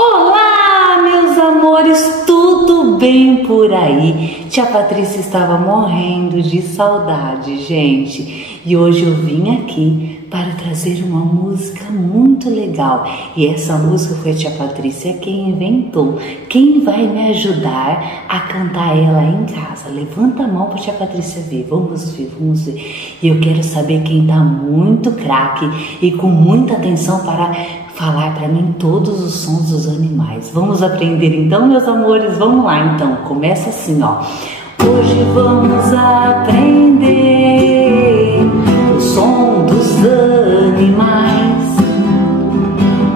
Olá, meus amores, tudo bem por aí? Tia Patrícia estava morrendo de saudade, gente. E hoje eu vim aqui para trazer uma música muito legal. E essa música foi a Tia Patrícia quem inventou. Quem vai me ajudar a cantar ela em casa? Levanta a mão para a Tia Patrícia ver. Vamos ver, vamos ver. E eu quero saber quem tá muito craque e com muita atenção para falar para mim todos os sons dos animais. Vamos aprender então, meus amores? Vamos lá então. Começa assim, ó. Hoje vamos aprender o som dos animais.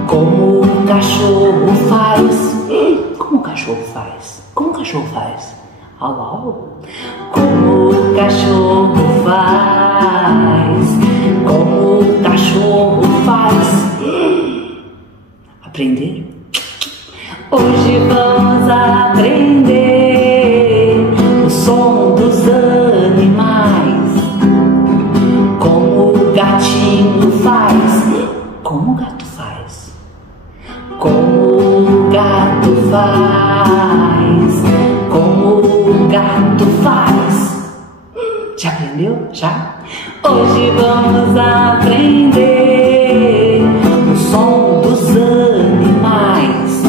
Como o cachorro faz. Como o cachorro faz? Como o cachorro faz? Au, au. Como o cachorro faz. Como o cachorro faz. Aprender? Hoje vamos aprender o som dos animais. Como o gatinho faz. Como o gato faz? Como o gato faz? Como o gato faz? Já aprendeu? Já? Hoje vamos aprender o som dos animais.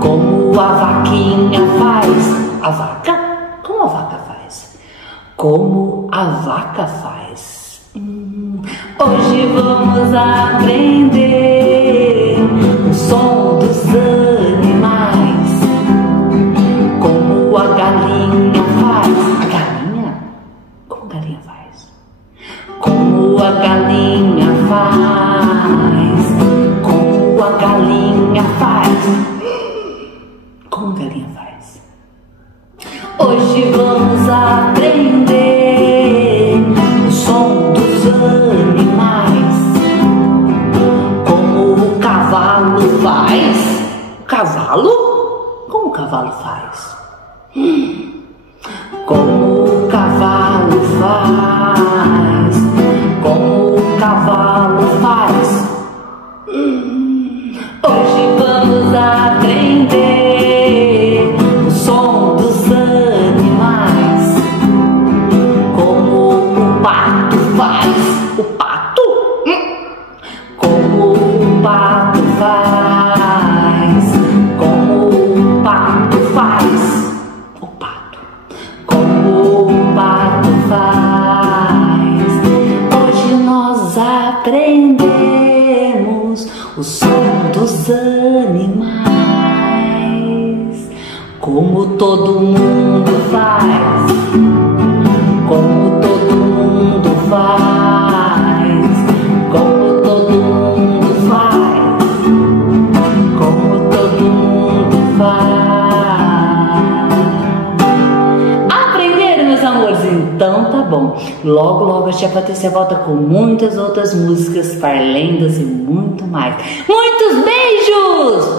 Como a vaquinha faz. A vaca? Como a vaca faz? Como a vaca faz? Hoje vamos aprender o som dos animais. Como a galinha faz. A galinha? Como a galinha faz? Como a galinha faz? Como a galinha faz? Como a galinha faz? Hoje vamos aprender o som dos animais. Como o cavalo faz? Cavalo? Como o cavalo faz? Como o cavalo faz? Como o cavalo faz? Hoje vamos aprender o som dos animais. Como o pato faz. O pato? Como o pato faz. Como o pato faz. O pato. Como o pato faz. Hoje nós aprendemos o som dos animais. Como todo mundo faz. Como todo mundo faz. Como todo mundo faz. Como todo mundo faz. Aprenderam, meus amores? Então tá bom. Logo, logo a Tia Patrícia volta com muitas outras músicas, parlendas e muito mais. Muitos beijos!